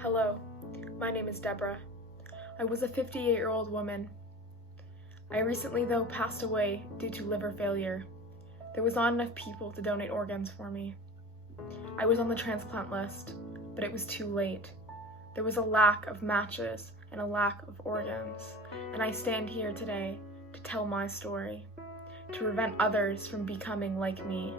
Hello, my name is Deborah. I was a 58-year-old woman. I recently, though, passed away due to liver failure. There was not enough people to donate organs for me. I was on the transplant list, but it was too late. There was a lack of matches and a lack of organs, and I stand here today to tell my story, to prevent others from becoming like me.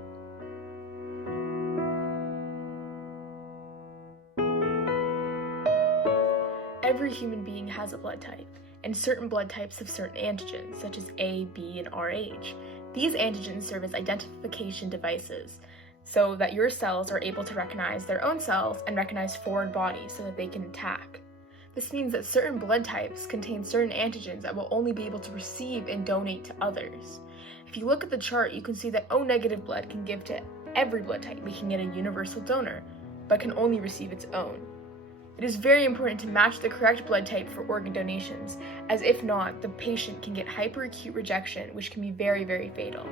Every human being has a blood type, and certain blood types have certain antigens, such as A, B, and Rh. These antigens serve as identification devices, so that your cells are able to recognize their own cells and recognize foreign bodies so that they can attack. This means that certain blood types contain certain antigens that will only be able to receive and donate to others. If you look at the chart, you can see that O-negative blood can give to every blood type, making it a universal donor, but can only receive its own. It is very important to match the correct blood type for organ donations, as if not, the patient can get hyperacute rejection, which can be very, very fatal.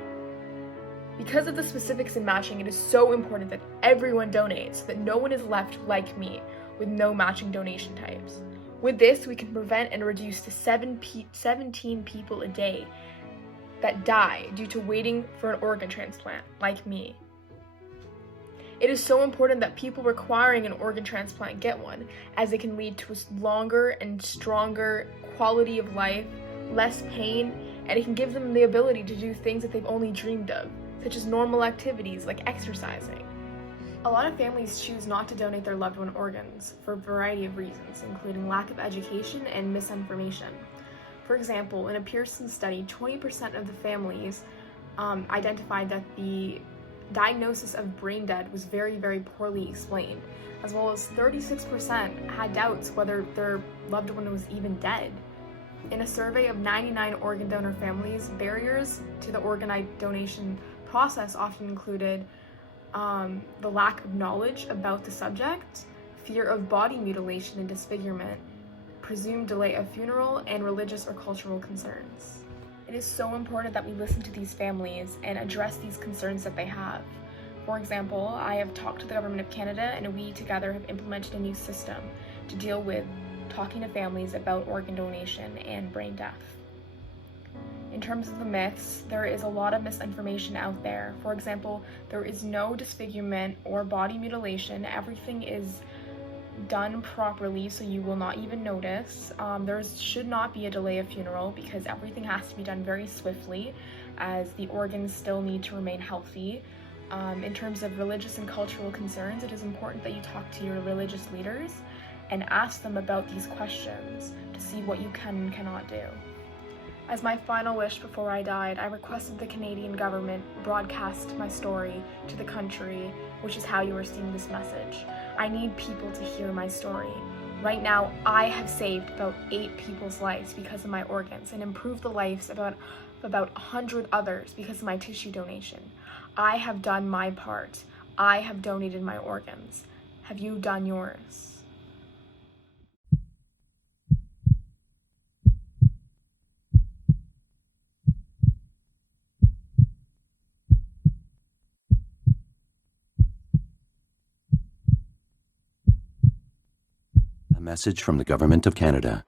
Because of the specifics in matching, it is so important that everyone donates so that no one is left like me with no matching donation types. With this, we can prevent and reduce to 17 people a day that die due to waiting for an organ transplant, like me. It is so important that people requiring an organ transplant get one, as it can lead to a longer and stronger quality of life, less pain, and it can give them the ability to do things that they've only dreamed of, such as normal activities like exercising. A lot of families choose not to donate their loved one organs for a variety of reasons, including lack of education and misinformation. For example, in a Pearson study, 20% of the families identified that the diagnosis of brain dead was very, very poorly explained, as well as 36% had doubts whether their loved one was even dead. In a survey of 99 organ donor families, barriers to the organ donation process often included the lack of knowledge about the subject, fear of body mutilation and disfigurement, presumed delay of funeral, and religious or cultural concerns. It is so important that we listen to these families and address these concerns that they have. For example, I have talked to the Government of Canada, and we together have implemented a new system to deal with talking to families about organ donation and brain death. In terms of the myths, there is a lot of misinformation out there. For example, there is no disfigurement or body mutilation. Everything is done properly, so you will not even notice. There should not be a delay of funeral because everything has to be done very swiftly, as the organs still need to remain healthy. In terms of religious and cultural concerns, it is important that you talk to your religious leaders and ask them about these questions to see what you can and cannot do. As my final wish before I died, I requested the Canadian government broadcast my story to the country, which is how you are seeing this message. I need people to hear my story. Right now, I have saved about 8 people's lives because of my organs and improved the lives of about 100 others because of my tissue donation. I have done my part. I have donated my organs. Have you done yours? A message from the Government of Canada.